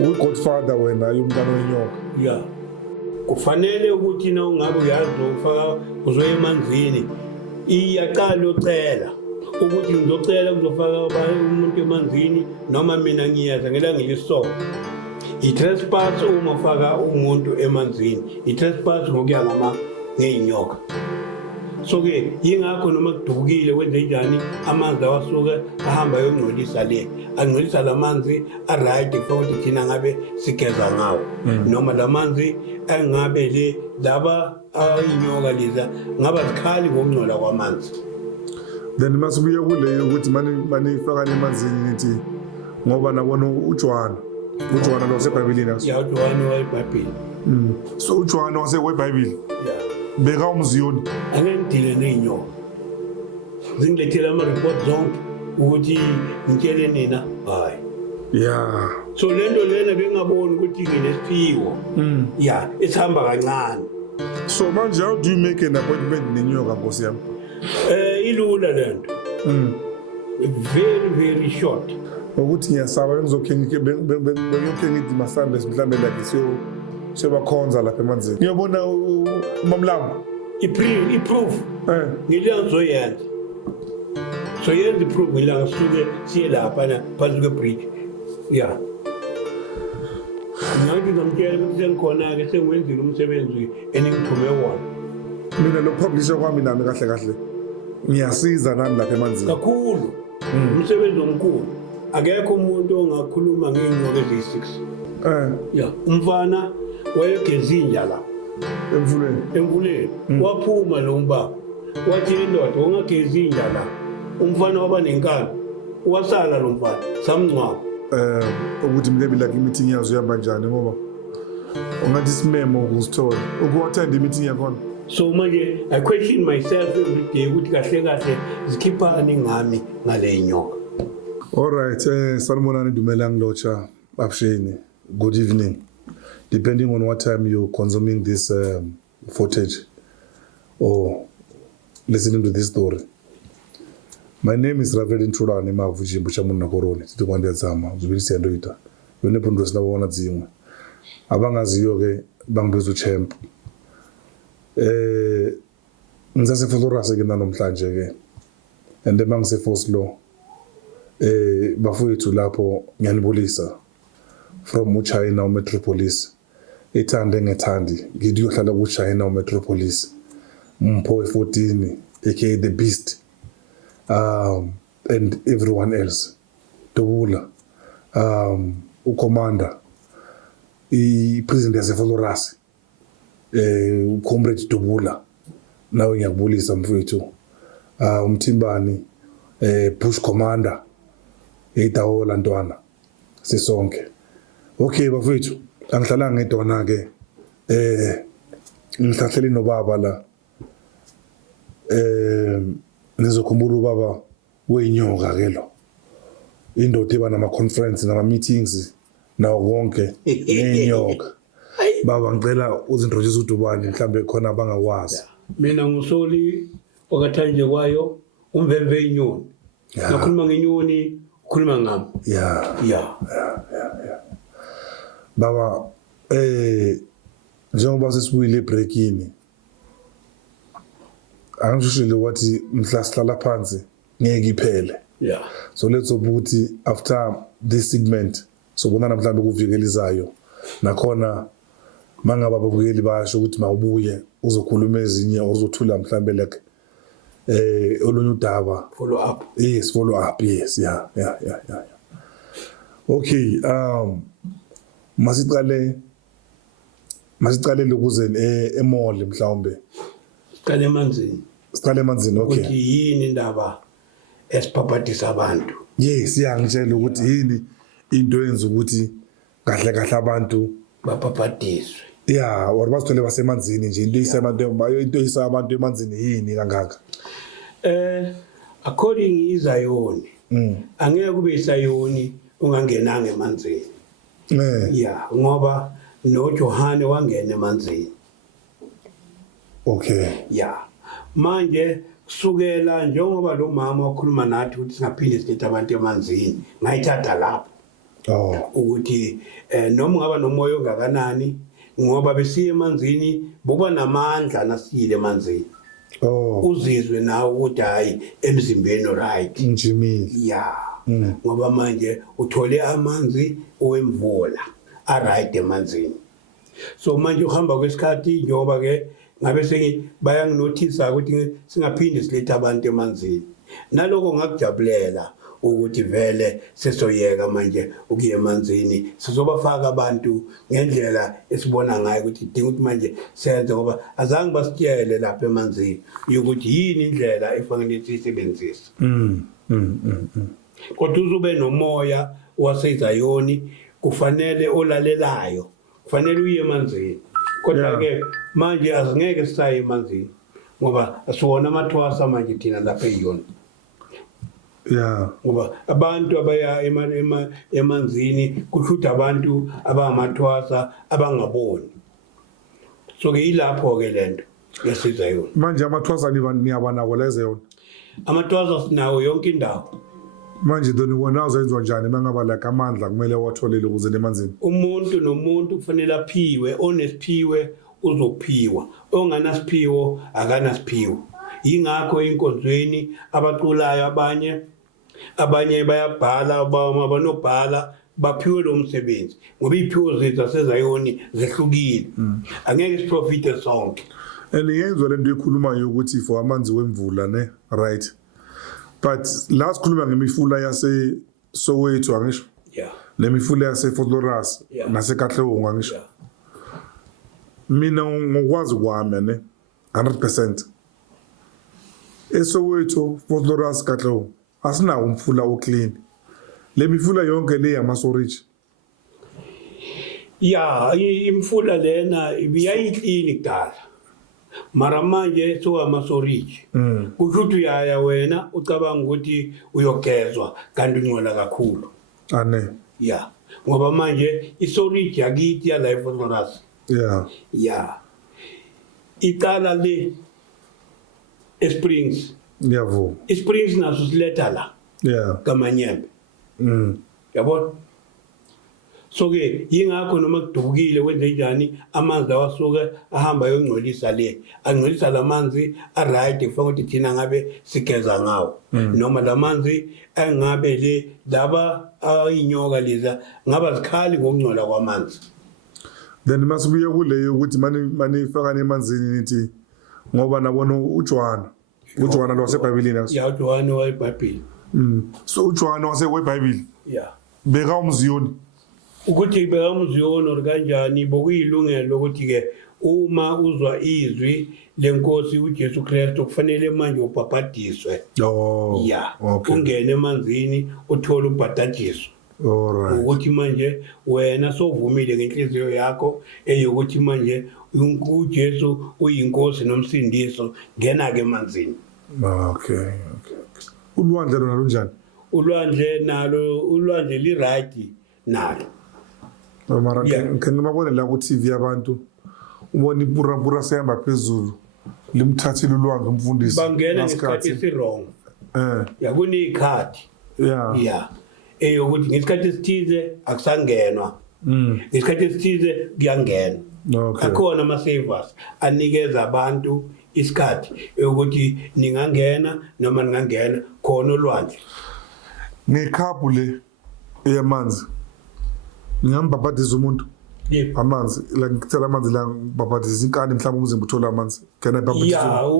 ugodfather wena yomntana wenyoka. Yeah. Kufanele ukuthi na ungabe uyazi ufaka uzoya emanzini iyaqala ucela ukuthi ngizocela kuzofaka umuntu emanzini noma mina ngiyaza ngela ngiliso i-trespass uma ufaka umuntu emanzini i-trespass ngokuya ngeinyoka so-ke yingakho noma kudukile kwenze njani amanzi awasuka ahamba ayongcolisa le angcolisa la manzi a-right futhi thina ngabe sigeza ngawo noma la manzi angabe le laba inyoka leza ngaba sikhali ngokungcola kwamanzi. Then masibuye kuleyo ukuthi mani ifaka emanzini nithi ngoba nabona uJohana lo waseBhayibhelini ya uJohana waseBhayibhelini so uJohana waseBhayibhelini ya beka umziyoni angengidile neinyoka zingilethela ama-report zonke ukuthi ngitshele nina hayi yeah so lento lena bengaboni ukuthi nginesiphiwo ya esihamba kancane. So manje how do you make an appointment nenyoka Nkosi yami? Ilula lento very very short ukuthi ngiyasaba ngizokhe ngithi masambe mhlambe like siyobakhonza lapha emanzini ngiyobona uMamlamba i-proof ngilanga zoyenza so yenza i-proof ngilanga suke siye lapha na phansi kwe-bridge ya ngathi ngomtshela ukuthi sengikhona-ke sengiwenzile umsebenzi eningithume wona mina lo-publisher kwami nami kahle kahle ngiyasiza nami lapha emanzini kakhulu umsebenzi omkhulu akekho umuntu ongakhuluma ngey'nyoka eziyi-6 ya umfana wayegezinja la emfuleni waphuma lo mbaba wathi indoda ungagezinja la umfana waba nenkani wasala lo mfana samngcwaba ukuthi mlebi like i-meeting yazo uyahamba njani ngoba ungathi simemo ukusithola ukuwathanda i-meeting yakhona. So manje I question myself every day ukuthi kahle kahle zikhiphani ngami ngale inyoka. All right, sanibonani Dumelang Locha Absheni. Good evening. Depending on what time you're consuming this footage or listening to this story. My name is Reverend Chulani Mavujimbu Chamuna Koroni. Tikwande zama zubirisi ndoita. Wene pundo sinabona dzimwe. Abangaziyo ke bangibiza champ. Ngizase Florence ke namhlanje ke. And bangise Force Law. Bafowethu lapho ngiyanibulisa from uChina uMetropolis. Ethande ngethandi ngiyohlala kuChina uMetropolis. Mpho 14 aka the Beast. And everyone else. Dobula. Ucommander. I-President yaseFlorence. Comrade Dobula. Nawe ngiyakubulisa mfowethu. Umthimbani. Bush Commander. Itawola ntwana. Sisonke. Okay bafowethu. Angihlala ngedwana ke. Ngihlahleli nobaba la. Ngizokhumbula ubaba weinyoka ke lo. Indoda iba nama conference nama meetings nawo konke neinyoka. Baba ngicela uzintroduce udubani mhlambe khona abangakwazi. Mina ngusoli okathanje kwayo umvemve inyoni. Nakhuluma ngenyoni ukhuluma ngami. Yeah. Baba njengoba sesibuyile ebreakini angishilo wathi mhla sihlala phansi ngeke iphele. Yeah. So let's ukuthi after this segment sobonana mhlambe kuvikelizayo nakhona mangaba babukeli basho ukuthi mawubuye uzokhuluma ezinye uzothula mhlambe like olunye udaba follow up. Yes, follow up. Yes, yeah. Okay, masiqale lokuze emall mhlawumbe. Siqale emanzini. Okay. Ukuthi yini indaba esiphapathisa abantu? Yes, ngitshela ukuthi yini into yenza ukuthi kahle abantu bapaphatiswe. Yeah, wasithole basemanzini nje into isa abantu emanzini yini kangaka? According iZayoni. Angeke kube iZayoni ungangenanga emanzini. Yeah, ngoba noJohane wangena emanzini. Okay. Yeah. Manje kusukela njengoba lo mama wakhuluma nathi ukuthi singaphinde silethe abantu emanzini ngayithatha lapho ukuthi noma ungaba nomoya ongakanani ngoba besiye emanzini buba namandla nasile emanzini uzizwe nawe ukuthi hayi emzimbeni right njimile ya ngoba manje uthole amanzi owemvula right emanzini so manje uhamba kwesikhathi njoba ke ngabe bayanginothisa ukuthi singaphindi silethe abantu emanzini naloko ngakujabulela ukuthi vele sesoyeka manje ukuya emanzini sizobafaka abantu ngendlela esibona ngayo ukuthi idinga ukuthi manje senze ngoba azange basitshele lapha emanzini ukuthi yini indlela efanele siyisebenzise kodwa uzube nomoya waseZayoni kufanele olalelayo kufanele uye emanzini kodwa ke manje asingeke sisaye emanzini ngoba asiwona amathwasa manje thina lapha eYoni ngoba abantu abaya emanzini kushuthi abantu abangamathwasa abangaboni so ke ilapho ke lento yesiZayoni manje amathwasa niyabanako leZayoni amathwasa sinawo yonke indawo manje doni wona uzenziwa njani mangaba like amandla kumele watholele ukuze emanzini umuntu nomuntu kufanele aphiwe onesiphiwe uzophiwa onganasiphiwo akanasiphiwo yingakho inkonzweni abaculayo abanye bayabhala abanobhala baphiwe lo msebenzi ngoba iphiwo zethu zaseZayoni zehlukile angeke siprofite sonke yenziwa lento ekhulumayo ukuthi for amanzi wemvula ne right but last khuluma ngemifula yase Soweto angisho nemifula yase Fort Loras nasekatlehong angisho mina ngokwazi kwami ne 100% eSoweto Fort Loras katlehong asinawo umfula oclean le mifula yonke le yamastorage imfula lena ibiyayiclean kudala mara manje sowamastorage kusho ukuthi uyaya wena ucabanga ukuthi uyogezwa kanti ungcola kakhulu ngoba manje istorage yakithi yala eFort Loras icala le Springs Springs naso siletha la kaManyembe yabona so ke yingakho noma kudukile kwenze njani amanzi awasuka ahamba yongcolisa le angcolisa lamanzi aright ufaka ukuthi thina ngabe sigeza ngawo noma lamanzi angabe le laba ayinyoka leza ngaba zikhali ngokungcola kwamanzi then masibuye kuleyo ukuthi mani faka emanzini nithi ngoba nabona uJohana lo waseBhayibhelini uJohana waseBhayibhelini so uJohana waseBhayibhelini beka umziyoni ukuthi beka umziyoni kanjani bokuyilungelo ukuthi ke uma uzwa izwi lenkosi uJesu Kristu kufanele manje ubhabhadiswe ungene emanzini uthole ubhaphajiso ukuthi manje wena sovumile ngenhliziyo yakho eyokuthi manje uJesu uyinkosi nomsindiso ngena ke emanzini okay ulwandle lona lunjani ulwandle li right nalo mara ngibabone la ku TV abantu ubona ipura sehamba phezulu limthathile ulwanga umfundisi bangena ngesikhathi esirong kuneyikhathi eyokuthi ngesikhathi esithize akusangenwa ngesikhathi esithize kuyangena akhona ama-savers anikeza abantu isikhathi ukuthi ningangena noma ningangena khona olwandle ngekhaphu le eyamanzi ngiyambhabhadisa umuntu amanzi la ngithela amanzi la ngibhabhadisa inkani mhlawumbe umzimba uthola amanzi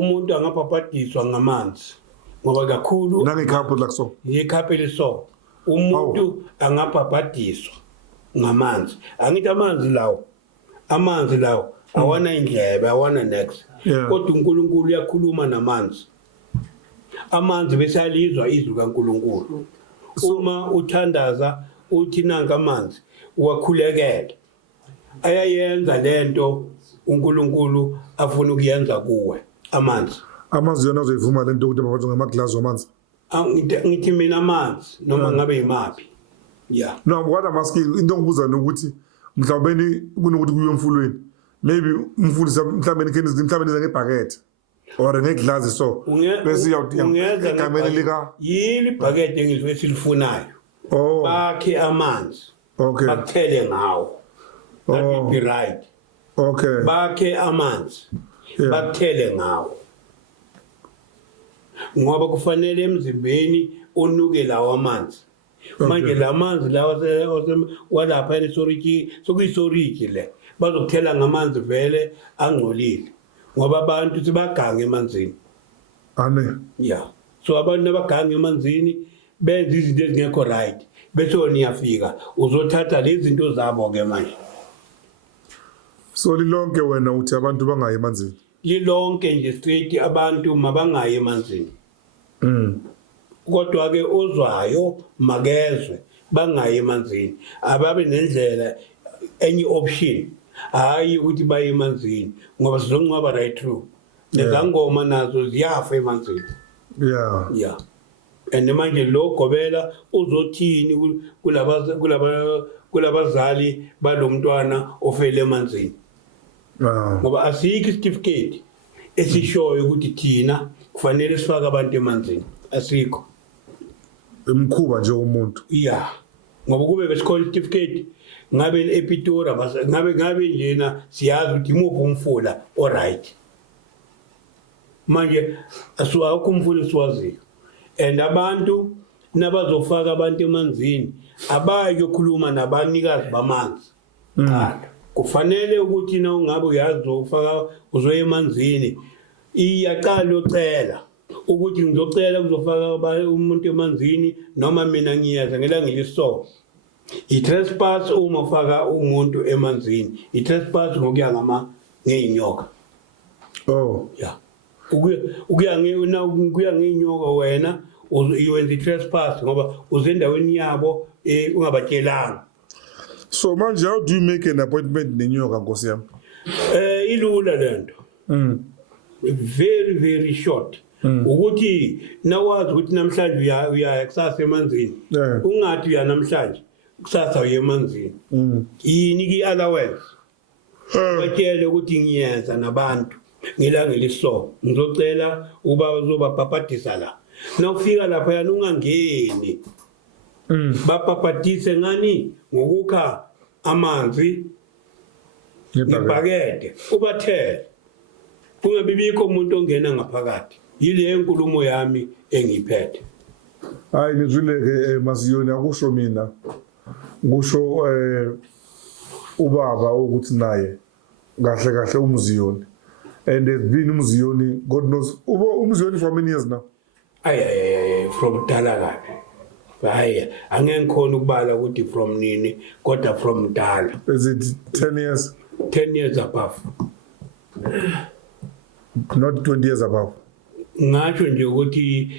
umuntu angabhabhadiswa ngamanzi ngoba kakhulu nangekhaphu la so ngekhaphu leso umuntu angabhabhadiswa ngamanzi angithi amanzi lawo awana indlebe awana next kodwa uNkulunkulu uyakhuluma namanzi amanzi bese alizwa izwi kaNkulunkulu uma uthandaza uthi nanka amanzi uwakhulekela ayayenza lento uNkulunkulu afuna ukuyenza kuwe amanzi yona uzoyivuma lento ukuthi babazwe ngamaglass amanzi ngithi mina amanzi noma ngabe yimapi no ngoba maskill into ngibuza nokuthi mhlawumbe kunokuthi kuye emfulweni maybe umfundisi mhlawumbe niza ngebhakethe or ngeglass so bese ungeza ngekamela lika yini ibhakethe engizwe silifunayo Oh, bakhe amanzi okay. bakuthele ngawo. That would be right. Okay. Bakhe amanzi Yeah. bakuthele ngawo. Ngoba kufanele emzimbeni unuke lawo amanzi. Manje lamanzi lawa walapha esoriki sokuyisoriki le bazokuthela ngamanzi vele angcolile ngoba abantu sibagange emanzini. Ane. Yeah. So abantu abagange emanzini benza izinto ezingekho right bese wona iyafika uzothatha lezi zinto zabo ke manje. So lilonke wena uthi abantu bangayi emanzini. Lilonke nje straight abantu mabangayi emanzini. Kodwa ke ozwayo makezwe bangayi emanzini ababe nendlela enye option hayi ukuthi baye emanzini ngoba sizongcwaba right through nezangoma nazo ziyafa emanzini. Yeah. And manje lo gobela uzothini kulabazali balomntwana ofele emanzini. Ngoba asikho certificate esishoyo ukuthi thina kufanele sifake abantu emanzini asikho. Imkhuba nje umuntu. Yeah. Ngoba kube besikhona certificate ngabe ePitori ngabe njena siyazi ukuthi imuphi umfula alright. Manje asukho umfula siwaziyo. And abantu nabazofaka abantu emanzini abayo ukukhuluma nabanikazi bamanzi. Kufanele ukuthi na ungabe uyazi ufaka uzoya emanzini iyaqala ucela ukuthi ngizocela kuzofaka umuntu emanzini noma mina ngiyaza ngela ngiliso. I-trespass uma ufaka umuntu emanzini. I-trespass ngokuya ngeinyoka. Oh. Yeah. Ukuya ngeinyoka wena uyenza i-trespass ngoba uzendaweni yabo ungabatshelanga. So manje how do you make an appointment nenyoka Nkosi yami? Ilula lento. Very very short. Ukuthi nawazi ukuthi namhlanje uya kusasa emanzini. Ungathi uya namhlanje kusasa uya emanzini. Yini ki-allowance? Batshele ukuthi ngiyenza nabantu ngelanga eliso ngizocela uba uzobapapatisa la. Nawufika lapha yana ungangeni. Bapapatise ngani ngokukha amanzi ibhakede ubathele. Kungabibikho umuntu ongena ngaphakathi. Yile enkulumo yami engiphethe. Hayi nizwile ke Masiyoni akusho mina. Kusho ubaba ukuthi naye kahle uMziyoni. And there's been uMziyoni, God knows. uMziyoni for many years now. From dala kabi. Hayi angeke ngikhona ukubala ukuthi from nini kodwa from dala. Is it 10 years? 10 years above. Not 20 years above. Ngatsho nje ukuthi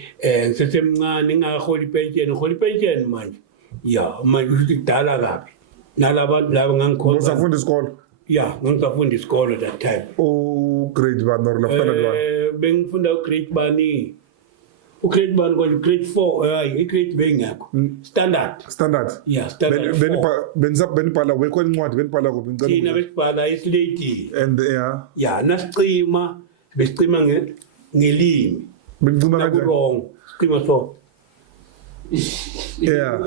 ngisesemncane ngaholi pension manje. Yeah, manje uthi kudala kabi. Nalabantu laba ngangikhona. Usafunda isikolo? Yeah, ngisafunda isikolo that time. Grade 1 or standard 1? Bengifunda grade 1. Grade 1 ngoba grade 4 grade bengakho. Standard. Yeah, standard. Benibhala wekhona incwadi benibhala kuphi ngicela. Thina besibhala islate. And yeah, nasicima besicima ngelimi. Bencima kanjani? Wrong. Sicima so. Yeah.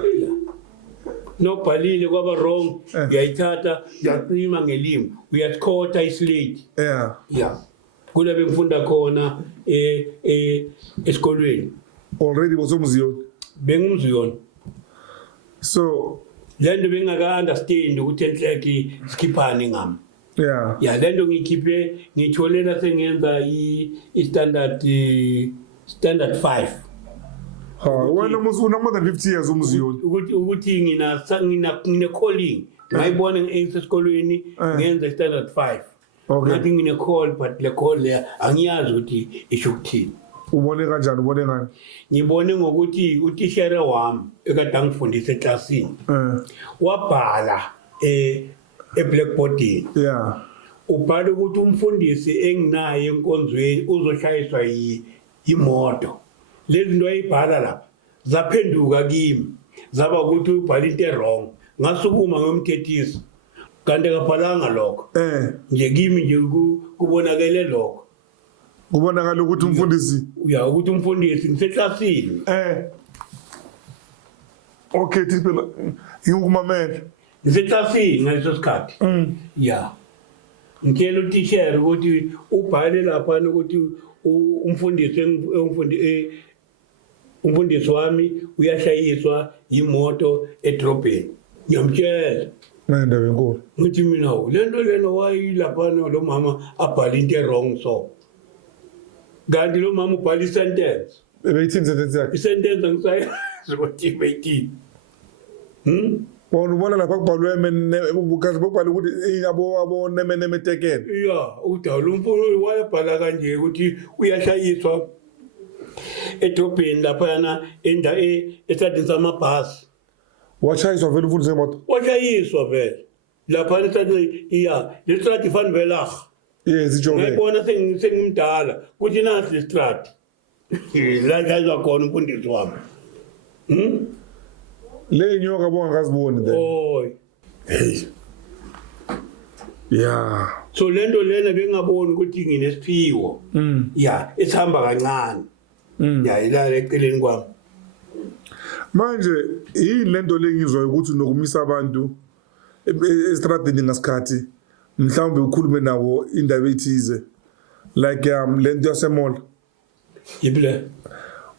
Nokubhalile kwaba wrong uyayithatha uyacima ngelimi uyasikhoda islate. Yeah. Kula bengifunda khona esikolweni. Already was uMziyoni. Bengumziyoni. So lento bengaka understand ukuthi enhleki sikhiphani ngami. Yeah, lento ngikhiphe ngitholela sengenza standard 5. Wena una more than 50 years uMziyoni. Ukuthi ngine calling. Ngayibona esikolweni ngenza standard 5. Ngathi ngine call but le call le angiyazi ukuthi isho ukuthini. Ubone kanjani ubone ngani? Ngibone ngokuthi uthishere wami ekade angifundisa eclassini. Wabhala eblackboardini. Yeah. Ubhala ukuthi umfundisi enginaye enkonzweni uzoshayiswa imoto. Lezi zinto ayibhala lapha zaphenduka kimi zaba ukuthi ubhala into wrong ngasukuma ngomthethisi kanti akabhalanga lokho nje kimi nje kubonakele lokho kubonakala ukuthi umfundisi ukuthi umfundisi ngiseclassini Okay, thithi phela ngikumamela. Ngiseklasini ngaleso sikhathi. Ya. Ngitshela utitshere ukuthi ubhale lapha ukuthi umfundisi wami uyashayiswa imoto edrobheni. Ngiyamtshela. Ngendaba enkulu. Ngithi mina lento lena wayilapha lo mama abhala into wrong so. Kanti lo mama ubhala isentence. Ebeyithini sentence yakhe? Isentence ngisayazi ukuthi beyithini. Bona ubona lapha kubhalwe ubukazi bokubhala ukuthi abo neme tekene. Ya, udala umfundi wayebhala kanje ukuthi uyashayiswa edrobheni lapha esadini samabhasi. Washayiswa vele umfundi semoto. Washayiswa vele. Lapha esadini lestrati van Velach. Yes, ijoke. Ngiyibona sengimdala kuthi nasi lestrati. La ngayizwa khona umfundisi wami. Le nyoka bongaziboni then. Oy. Hey. Yeah. So lento lena bengaboni ukuthi nginesiphiwo. Ya, esihamba kancane. Ya, ilala eceleni kwami. Manje yini lento lengizwa ukuthi nokumisa abantu estradini ngasikhathi mhlawumbe ukhulume nawo indaba ethize like lento yasemola. Yibile.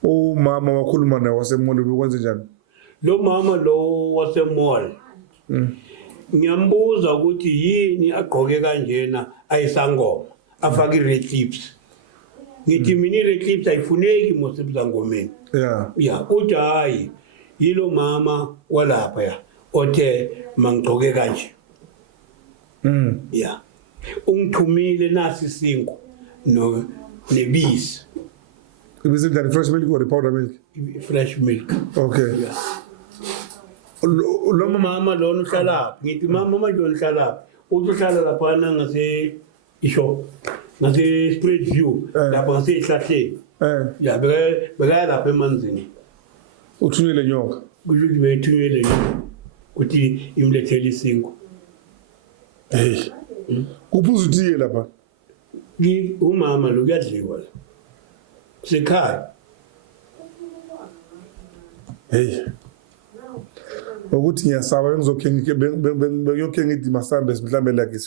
Umama wakhuluma naye wasemola bekwenze njani? Lo mama lo wasemall. Ngiyambuza ukuthi yini agqoke kanjena ayisangoma afaka i-red clips. Ngithi mina i-red clips ayifuneki mosebza ngomeni. Yeah. Ya, uthi hayi yilo mama walapha ya othe mangigqoke kanje. Ya. Ungithumile nasi isinko nebisi. Ibisi njani, fresh milk or powder milk? Fresh milk. Okay. Yeah. Lo mama lona uhlala ngithi mama manje uhlala uhlala lapha ngase ishop ngase spread view lapha ngase ihlahleni ya beka lapha emanzini uthunyele nyoka ukuthi bethunyele ukuthi imlethele isinko. Hey kuphuza uthiye lapha umama lo kuyadliwa la sekhaya. Hey ukuthi ngiyasaba ngizokhe ngithi masambe mhlambe like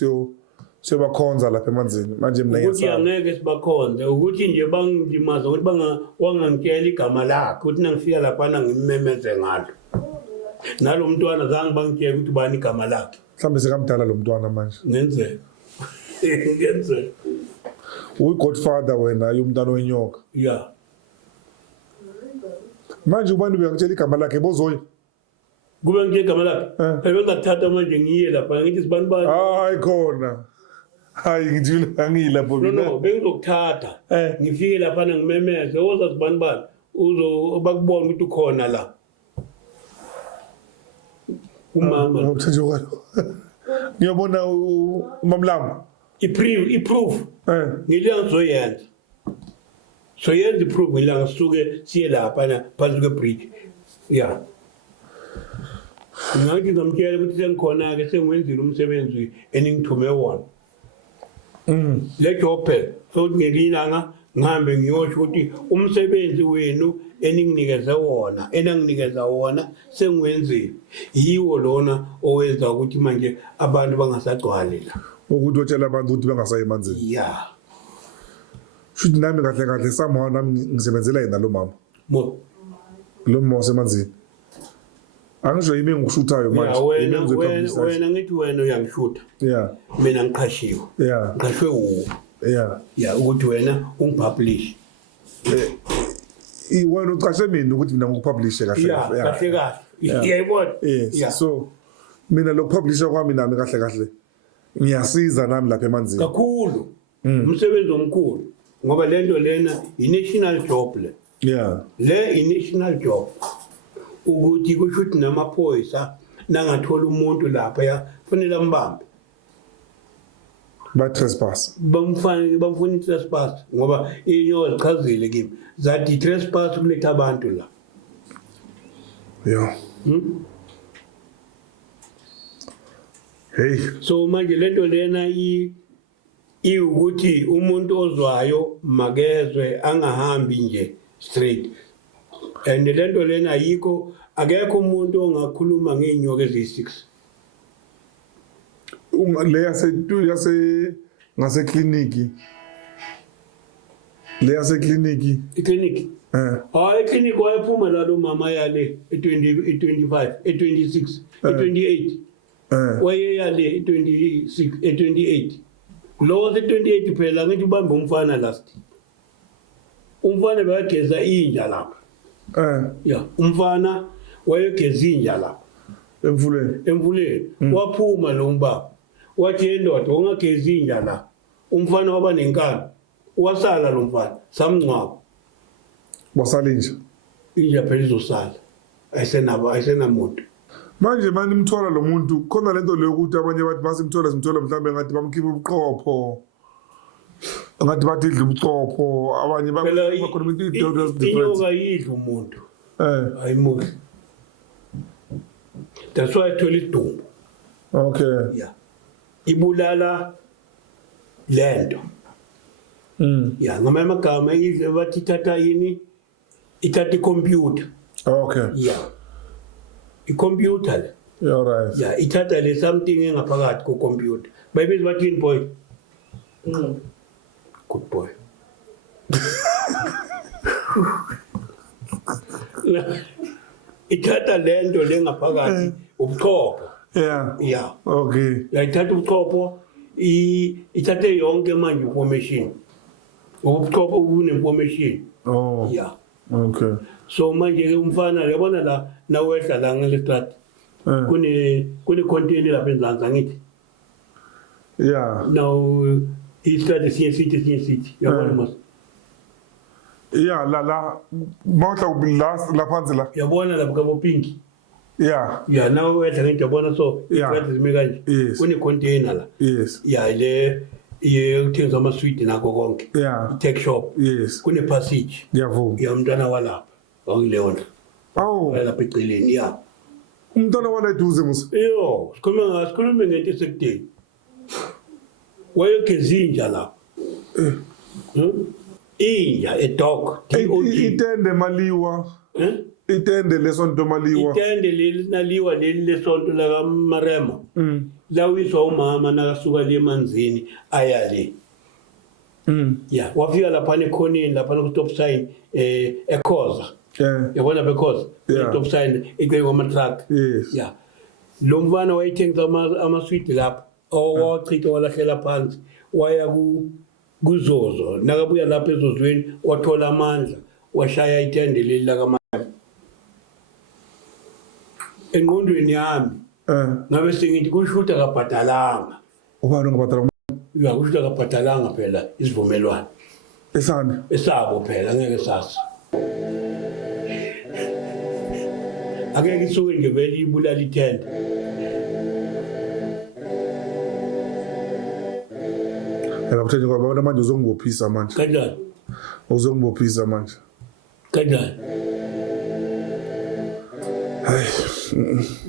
siyobakhonza lapha emanzini manje mina ngiyasaba ukuthi angeke sibakhonze ukuthi nje bangidimaza ukuthi wangangitshela igama lakhe ukuthi nangifika lapha nangimemeze ngalo nalo mntwana zange bangitshela ukuthi bani igama lakhe mhlambe sekamdala lo mntwana manje ngenzeka uyi-godfather wena yomntwana wenyoka. Ya Manje ubani uyakutshela igama lakhe bozoyi kube ngike igama lakhe phela ngathatha manje ngiye lapha ngithi sibani bani hayi khona hayi ngijule angilapho mina no bengizokuthatha ngifike lapha ngimemeze oza sibani bani bakubona ukuthi ukhona la umama ngothathe kwayo ngiyabona uMamlamo i-proof ngilanga ngizoyenza so yenza i-proof ngilanga sisuke siye lapha phansi kwe-bridge. Ya ngathi ngamtshela ukuthi sengikhona-ke sengiwenzile umsebenzi eningithume wona le job phela sokuthi ngelinye ilanga ngihambe ngiyosho ukuthi umsebenzi wenu enanginikeza wona sengiwenzile yiwo lona owenza ukuthi manje abantu bangasagcwali la ukuthi utshela abantu ukuthi bangasayi emanzini. Ya shuthi nami kahle kahle somehow nami ngisebenzela yena lo mama lo mama wasemanzini angisho yimi ngikushuthayo manje wena ngithi wena uyangishuta mina ngiqhashiwe ngiqhashwe ukuthi wena ungipublish wena uqashe mina ukuthi mina ngikupublishe kahle kahle yayibona so mina lokupublisha kwami nami kahle kahle ngiyasiza nami lapha emanzini kakhulu umsebenzi omkhulu ngoba lento lena i-national job le i-national job ukuthi kusho ukuthi namaphoyisa nangathola umuntu lapha kufanele ambambe ba-trespass bamfuna i-trespass ngoba inyoka zichazile kimi zathi i-trespass kuletha abantu la. Hey so manje lento lena ukuthi umuntu ozwayo makezwe angahambi nje straight and lento lena ayikho akekho umuntu ongakhuluma ngeenyoka eziyi-6 le ngasekliniki le yasekliniki ikliniki ikliniki wayephuma lalo mama yale e-25 e-26 e-28 wayeyale e-26 e-28 lo wase-28 phela ngithi ubambe umfana last umfana bekageza inja lapha ya umfana wayegeza inja lapha emfuleni waphuma lo mbaba wathi endoda ongagezi inja la umfana waba nenkani wasala lo mfana samngcwaba wasala inja phela izosala ayisenamuntu manje manje imthola lo muntu khona lento leyo ukuthi abanye bathi basimthola mhlambe ngathi bamkhipha ubuqopho ngathi bathi idla ubuqopho abanye bakhona inyoka yidla umuntu ayimuhle that's why ithola idumbu yeah ibulala lento yeah ngamanye amagama idle bathi ithatha yini ithatha icomputer yeah icomputer le alright yeah ithatha le something engaphakathi ku computer bayibiza bathini boy good boy ithatha lento lengaphakathi ubuchopho yeah okay yayithatha ubuchopho ithathe yonke manje information ubuchopho une-information yeah okay so manje ke umfana yabona la nawehla la ngelestrati kune container lapha enzansi angithi yeah now istrati siye yabona mos yeah la mawutla la phansi la yabona lapha kabo pinki yeah now wehla ngithi yabona so istrati zime kanje kune container la le yekuthengisa amaswidi nakho konke i-tech shop kune passage umntwana walapha wangileyona lapha eceleni umntwana wala eduze musa sikhulume ngento esekudeni wayegeza inja lapha inja edog itende maliwa itende lesonto maliwa itende linaliwa leli lesonto lakamarema lawiswa umama nakasuka le emanzini aya le yeah wafika lapha ekhoneni lapha ku stop sign ekhoza yabona bekhoza stop sign ikwe ngoma truck yeah lo mfana wayethengisa amaswidi lapha owachitha walahlela phansi waya kuzozo nakabuya lapha ezozweni wathola amandla washaya itende leli lakamama engqondweni yami ngabe sengithi kushuta kabhadalanga ubani ngabhadala kushuta kabhadalanga phela isivumelwano esabo phela ngeke sasa akeke isuke ngevele ibulala ithende Yakuthenge kwabona manje uzongibophisa manje kanjani uzongibophisa manje kanjani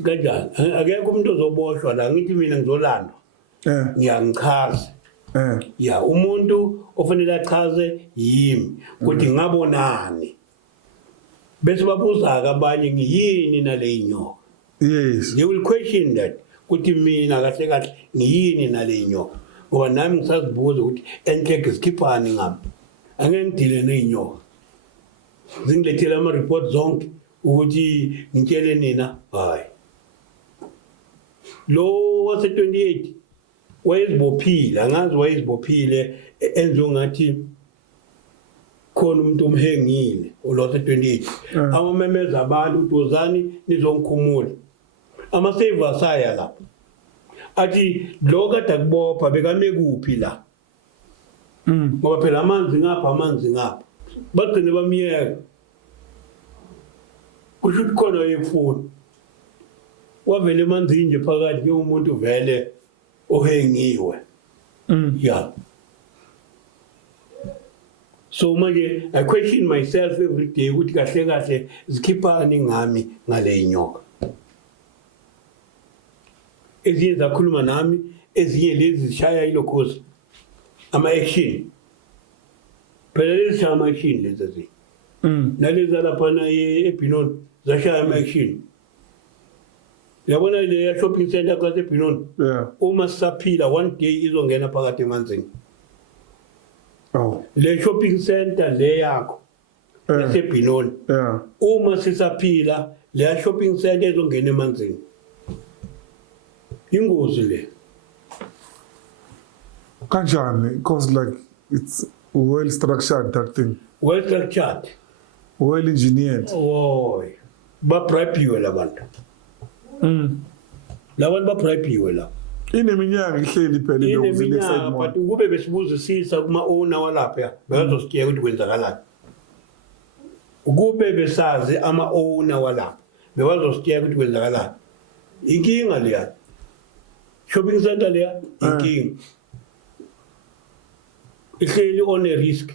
kanjani akekho umuntu ozoboshwa la ngithi mina ngizolandwa ngiyangichaza ya umuntu ofanele achaze yimi ukuthi ngabonani bese babuza abanye ngiyini nale inyoka they will question that ukuthi mina kahle kahle ngiyini nale inyoka ngoba nami ngisazibuza ukuthi enhleke sikhiphani ngami angeke ngidile neinyoka zingilethela ama report zonke ukuthi ngitshele nina hayi lo wase 28 wayezibophile angazi wayezibophile enzo ngathi khona umuntu omhengile olose 28 amamemeza abantu dozani nizongikhumula ama savers aya lapha athi lo kade kubopha bekame kuphi la ngoba phela amanzi ngapha bagcine bamiyeka kusho ukuthi khona yefuna wavele emanzini nje phakathi ke umuntu vele ohengiwe yeah so manje I question myself every day ukuthi kahle kahle zikhiphani ngami ngale inyoka ezinye zakhuluma nami ezinye lezi zishaya ama action phela lezi ama action lezi naleza laphana eBinoni zashaya ama-action yabona le shopping center kwase eBinoni uma sisaphila one day izongena phakathi emanzini le shopping center le yakho yaseBinoni uma sisaphila le shopping center izongena emanzini ingozi le kanjani because like it's well structured that thing well structured well engineered ba bribe labantu labantu ba bribe la ineminyaka ihleli phela ineminyaka but kube besibuzisisa kuma owner walapha bezositshela ukuthi kwenzakalani ukube besazi ama owner walapha bezositshela ukuthi kwenzakalani inkinga leya shopping center leya inkinga ihleli on a risk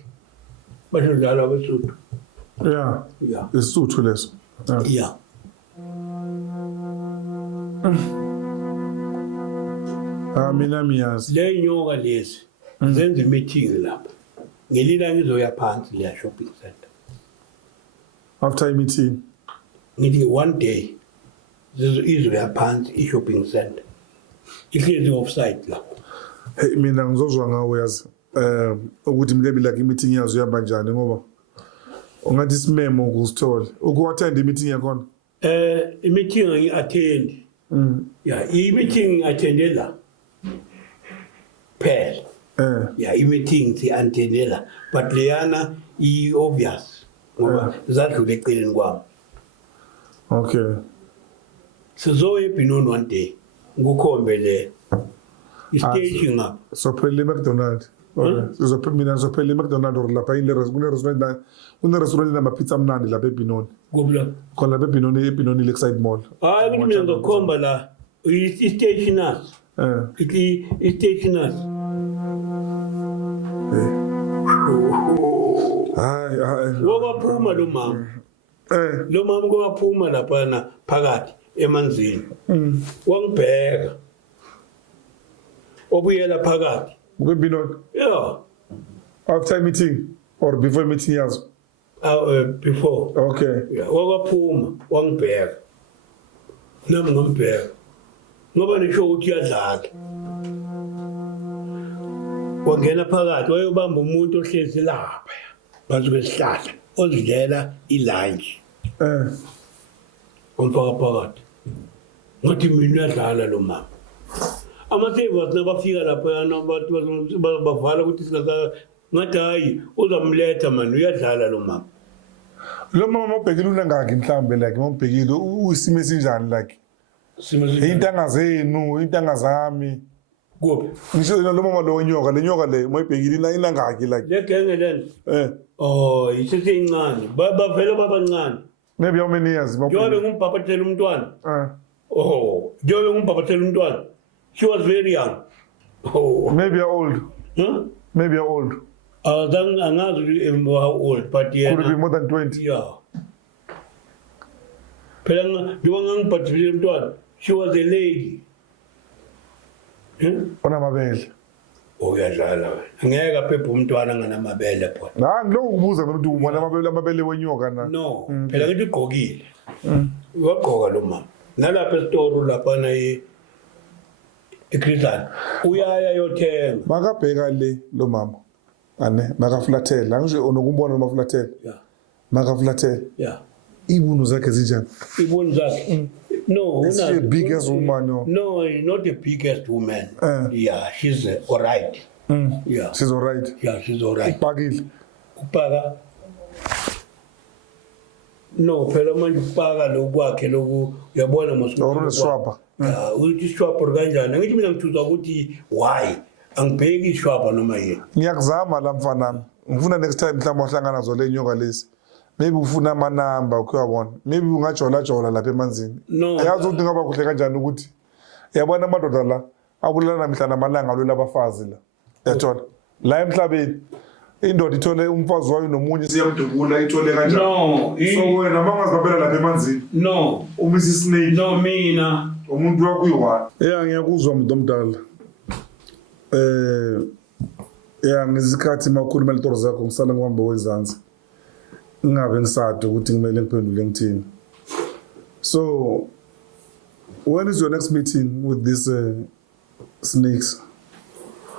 bashadala besuthu isuthu leso mina miyazi le nyoka lezi zenza meeting lapha ngelila ngizoya phansi le shopping center after a meeting ngithi one day izoya phansi i-shopping center ihlezi offside lapha mina ngizozwa ngawe yazi ukuthi mlebi like i-meeting yazo uyahamba njani ngoba ungathi isimemo ukusithola ukuattend i-meeting yakhona i-meeting ngi-attend i-meeting ngi-attendela phela i-meeting si-attendela but leyana i-obvious ngoba zadlula eceleni kwami sizoya eBinoni one day ngukhombe le i-station ngapha sophela i-McDonald mina ngizophela i-McDonald or lapha kune-restaurant namapizza amnandi lapha eBinoni khona lapha eBinoni Lakeside Mall hayi ukuthi mina ngizokhomba la i-stationers i-stationers wakwaphuma lo mama kwaphuma laphana phakathi emanzini wangibheka obuyela phakathi eBinoni after meeting or before meeting yazo before wakwaphuma wangibheka nami ngambheka ngoba nisho ukuthi uyadlala wangena phakathi wayobamba umuntu ohlezi lapha phansi kwesihlahla ozidlela ilunch umfaka phakathi ngathi mina uyadlala lo mama ama-savers nabafika lapha bavala ukuthi ngathi hayi uzamletha mani uyadlala lo mama ubhekile unangaki mhlawumbe like mawubhekile uyisimo esinjani like iy'ntanga zenu iy'ntanga zami kuphi ngisho lo mama lo nyoka le nyoka le mayibhekile inangaki like le genge lena iseseyincane bavele babancane maybe how many years njengobe ngumbhabhathela umntwana njengobe ngumbhabhathela umntwana she was very young maybe how old maybe how old angazi ukuthi how old but could it be more than 20 phela njengoba ngangibhathela umntwana she was a lady onamabele uyadlala angeke aphephe umntwana nganamabele phela ngiloko kubuza mina ukuthi ubona amabele wenyoka na no phela ngithi ugqokile wagqoka lo mama nalapha esitoro laphana eChristian uyaya yothenga makabheka le lo mama makafulathela ngisho onokumbona mafulathela makafulathela ibuno zakhe zinjani ibuno zakhe no she's the biggest woman no not the biggest woman she's all right she's all right she's all right upaka no phela manje upaka lokwakhe loku uyabona masuku uthi swapper kanjani ngithi mina ngithuza ukuthi why angibheki ishwapha noma yini ngiyakuzama la mfana ngifuna next time mhlawumbe wahlangana zole nyoka lesi maybe ufuna amanamba ukuyabona maybe ungajola lapha emanzini ayazi ukuthi ngaba kuhle kanjani ukuthi yabona amadoda la abulana mhla namalanga alwela abafazi la yathola la emhlabeni indoda ithole umfazi wayo nomunye siyamdubula ithole kanjani so wena mangazibabela lapha emanzini umisi snake mina umuntu wakuyiwani ngiyakuzwa muntu omdala ngizikhathi makhulu malitoro zakho ngisala ngihamba wenzansi Ngingabe ngisado ukuthi ngimele ngiphendule ngithini. So when is your next meeting with these snakes?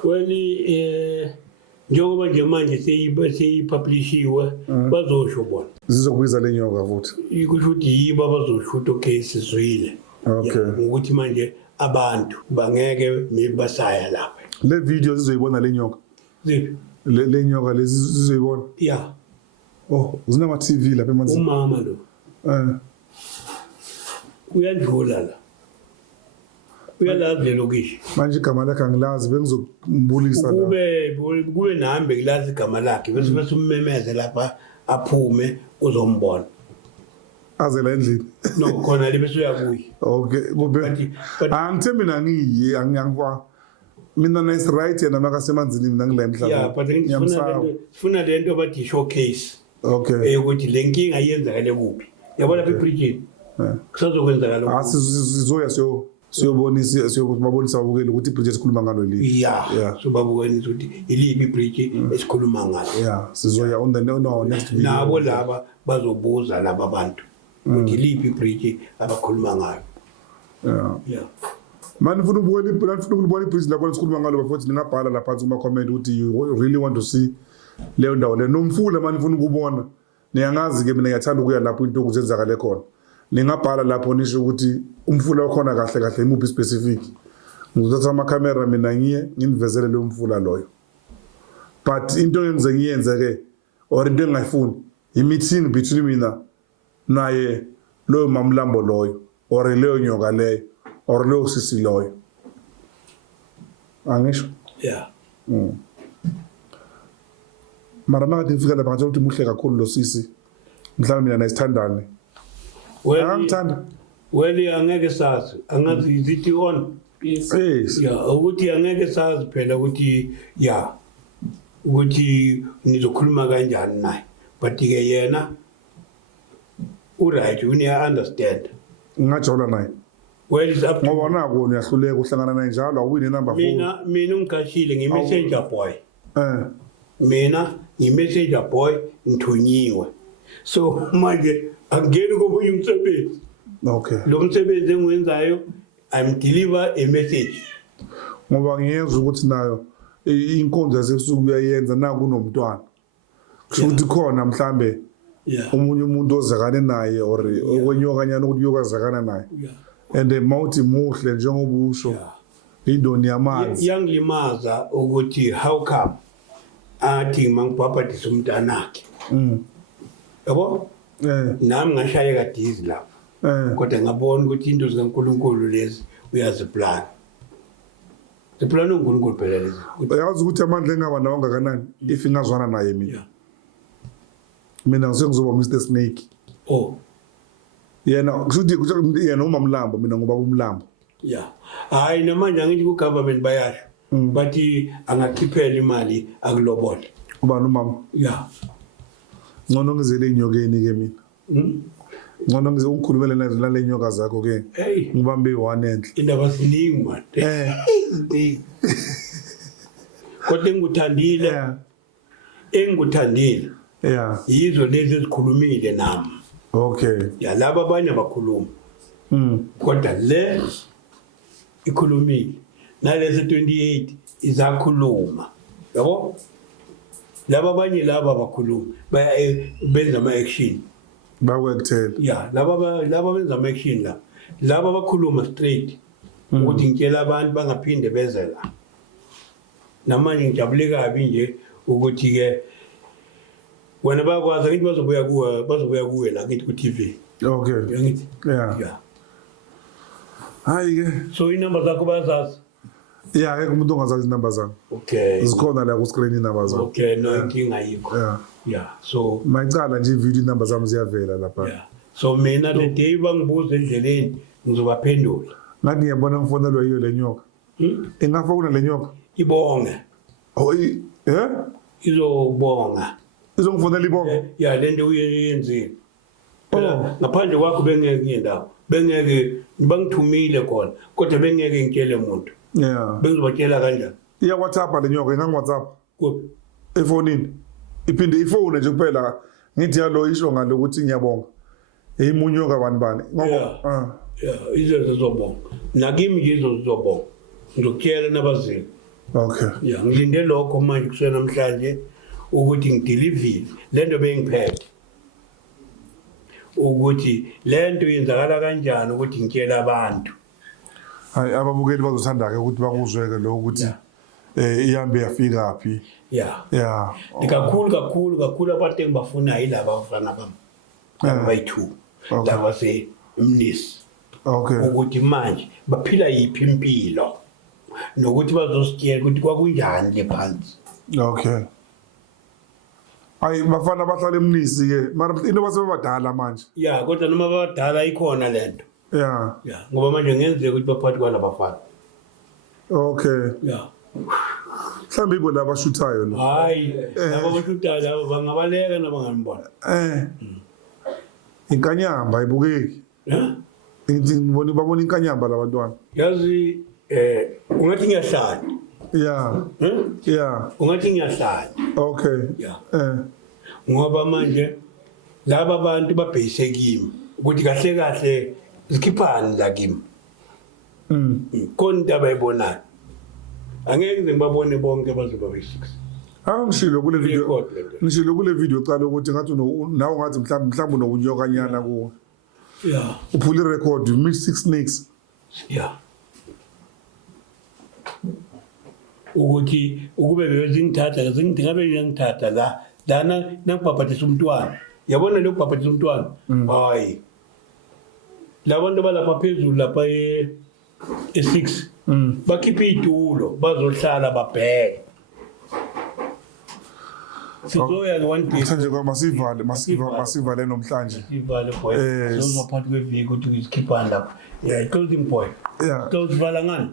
Well, njengoba nje manje seyipublishiwe bazosho bona. Zizokubiza le nyoka futhi. Kusho ukuthi yibo abazoshuta case sizwile. Okay. Ukuthi manje abantu bangeke mibasaya lapha. Le video zizoyibona le nyoka. Ziphi? Le nyoka lezi zizoyibona. Yeah. Oh, zinama TV lapha emanzini. Umama lo. Uyadlula la. Uyalazi lokishi. Manje igama lakhe angilazi bengizokumbulisa la. Kube nahambe ngilazi igama lakhe bese ummemeze lapha aphume uzombona. Aze la endlini. No khona libese uyabuya. Okay, kube. Angithembi mina ngiyi angiyangwa. Mina nice right yena makasemanzini mina ngila emhlabeni. Yeah, but ngifuna lento bathi showcase. Okay. Ukuthi lenkinga yenzakale kuphi. Yabona lapha ebridge. Kusazokwenzakala lokho. Sizoya siyobonisa siyobabonisa abukeli ukuthi ibridge esikhuluma ngalo lipi. Yeah. So babukela ukuthi ilipi ibridge esikhuluma ngalo. Yeah, sizoya on the next video. Nabo laba bazobuza laba abantu ukuthi ilipi ibridge abakhuluma ngayo. Yeah. Man ufuna ukubona ibridge lakho esikhuluma ngalo bafuthi ningabhala lapha phansi kuma comment ukuthi you really want to see leyo ndawo le nomfula man ufuna ukubona. Niyangazi ke mina ngiyathanda ukuya lapho into okuzenzakale khona. Ningabhala lapho nisho ukuthi umfula okhona kahle kahle imuphi specific. Ngizothatha ama camera mina ngiye nginivezele lo mfula loyo. But into engiyenze ke or into engayifuni i-meeting between mina naye lo mamlambo loyo or leyo nyoka leyo or lo sisi loyo. Angisho? Yeah. Mara manje ngifika lapha ngathi muhle kakhulu lo sisi. Mhlawumbe mina nayisithandane. Angithanda. Well, angeke sazi. Angazi izithi on. Yes. Yeah, ukuthi angeke sazi phela ukuthi yeah. Ukuthi nizokhuluma kanjani naye. But ke yena right, we understand. Ngajola naye. Well, it's up to ngoba nako uyahluleka uhlangana naye njalo awuwini number 4. Mina ungikashile ngi-messenger boy. Mina ngi-messenger boy ngithunyiwe. So manje angeni komunye umsebenzi. Okay. Lo msebenzi engiwenzayo I'm deliver a message. Ngoba ngiyezwa ukuthi nayo inkonzo yasebusuku uyayenza naku kunomntwana. Futhi khona mhlambe umunye umuntu ozakane naye or okwenyokanyana ukuthi uyokazakana naye. And the mouth muhle njengoba usho. Indoni yamanzi. Yangilimaza ukuthi how come athi mangibhabhadisa umntanakhe. Yabo? Nami ngashayeka dizi lapha. Kodwa ngabona ukuthi into zikaNkuluNkulu lezi uyaziplan. Ziplan uNkulunkulu phela lezi. Uyazi ukuthi amandla engaba nawo ngakanani if ingazwana naye mina. Mina ngizokuzoba Mr Snake. Oh. Yena kushuthi yena umamlambo mina ngoba umlambo. Yeah. Hayi namanje angithi ku government bayasho. Bathi angakhiphela imali akulobole. Ubani umama? Yeah. Ngono ngizele inyokeni ke mina. Ngono ngize ungikhulumele nazo le nyoka zakho ke. Ngibambe one enhle. Indaba siningi man. Kodwa engikuthandile. Yeah. Yizo lezi ezikhulumile nami. Okay. Ya laba abanye abakhuluma. Kodwa le ikhulumile. Nalezi 28 izakhuluma. Yabo? Laba abanye laba abakhuluma benza ama action. Bakwekuthela. Yeah, laba benza ama action la. Laba abakhuluma straight. Ukuthi ngitshela abantu bangaphinde beze la. Namanje ngijabule kabi nje ukuthi ke wena bakwazi ukuthi bazobuya kuwe la ngithi ku TV. Okay. Ngithi. Yeah. Hayi ke. So inamba zakho bazazi. Yeah, ke umuntu ongazazi inamba zami. Okay. Zikhona la ku screen inamba zami. Okay, no inkinga ayikho. Yeah. So mayicala nje video inamba zami ziyavela lapha. Yeah. So mina the day bangibuza endleleni ngizobaphendula. Ngathi ngiyabona ngifonelwa yiyo le nyoka. Ingafona le nyoka. Ibonge. Oh, Izobonga. Izongifonela ibonga. Yeah, lento uyenzile. Ngaphandle kwakho bengeke ngiyendawo. Bengeke bangithumile khona. Kodwa bengeke ngitshele umuntu. Yeah. Bengizobatshela kanjani? Iya WhatsApp le nyoka ingangi WhatsApp. Kuphi? Efonini. Iphinde ifone nje kuphela ngithi yalo isho ngalo ukuthi ngiyabonga eyimunyo kabani ngoba izo zizobonga nakimi ngizo zizobonga ngizokutshela nabazini okay ngilinde lokho manje kusena namhlanje ukuthi ngideliver lento bengiphethe ukuthi lento yenzakala kanjani ukuthi ngitshela abantu hayi ababukeli bazothanda ke ukuthi bakuzweke lo ukuthi ihambe yafika phi kakhulu abantu engibafuna yilaba abafana bami abayi-2 laba semnisi ukuthi manje baphila yiphi impilo nokuthi bazositshela ukuthi kwakunjani le phansi okay hayi bafana bahlala emnisi ke mara into basebadala manje kodwa noma babadala ikhona lento ngoba manje ngenzeka ukuthi baphathi kwalabafana okay mhlawumbe ibo laba shuthayo lo hayi laba bashutayo laba bangabaleka nabangambona inkanyamba ayibukeki ngibona babona inkanyamba labantwana yazi ungathi ngiyahlanya ungathi ngiyahlanya okay ngoba manje laba bantu babhekise kimi ukuthi kahle kahle zikhiphani la kimi konke abayibonayo angeke ngibabone bonke bazoba be-6 ngishilo kule video qala ukuthi ngathi nawe ngathi mhlawumbe unokunyokanyana kuwe uphula irecord you meet 6 snakes ukuthi ukube bezingithatha ngabe ngiyangithatha lana nakubhabhathisa umntwana yabona lo kubhabhathisa umntwana hayi labantu balapha phezulu lapha e6 bakhipha itulo bazohlala babheke sizoya one day manje kwa masivale nomhlanje sivale boy sizophatha kweviki ukuthi isikhiphani lapha closing point sivala ngani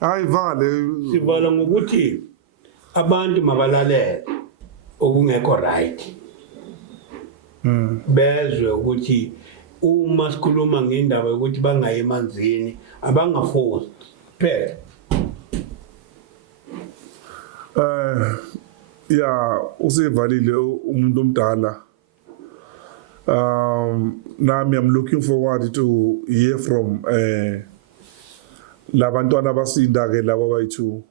hayi vale sivala ngokuthi abantu mabalalele okungekho right bezwe ukuthi uma sikhuluma ngendaba yokuthi bangayi emanzini abangaforce phela usivalile umuntu omdala nami I'm looking forward to hear from labantwana abasinda ke labo bayi2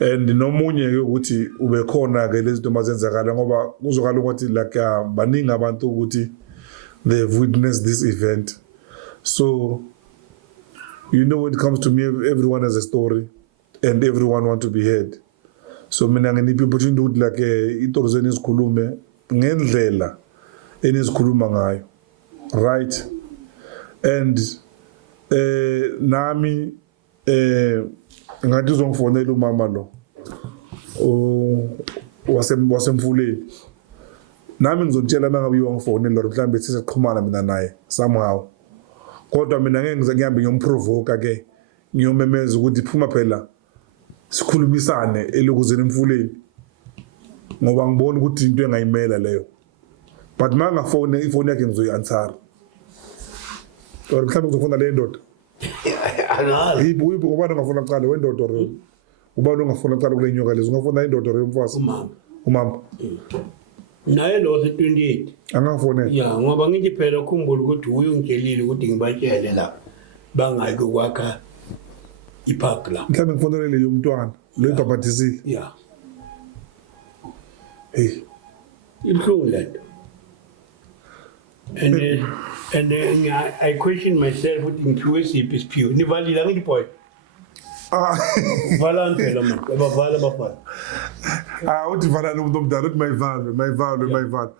and nomunye ke ukuthi ube khona ke lezi zinto mazenzakala ngoba kuzokala ukuthi like baningi abantu ukuthi they've witnessed this event. So when it comes to me, everyone has a story and everyone want to be heard. So mina ngini opportunity ukuthi like itori zeni sikhulume ngendlela enizikhuluma ngayo, right? And nami ngathi uzongifonela umama lo wasemfuleni, nami ngizotshela mangabe uyongifonela lo mhlambe sisixhumana mina naye somehow, kodwa mina ngeke ngihambe ngiyomprovoke ke ngiyomemeza ukuthi phuma phela sikhulumisane elokuzeni emfuleni, ngoba ngibona ukuthi into engayimela leyo. But manga phone ifone yakhe ngizoyi-answer or mhlawumbe ngizofuna le ndoda yibo ubani ongafuna kuqala wendoda or ubani ongafuna kuqala kule nyoka lezo, ungafuna indoda or yomfazi? Umama naye lo se-28 angafonela ngoba ngithi phela ukhumbula ukuthi uyongitshelile ukuthi ngibatshele la bangaki ukwakha ipark la, mhlawumbe ngifonelele yomntwana lo ibhabhathizile. Hey, ibuhlungu lento. And I question myself ukuthi ngiphiwe siphi isiphiwo. Nivalile angithi boy? Vala phela manje, abavala bafana. Uthi vala lo muntu omdala uthi mayivalwe.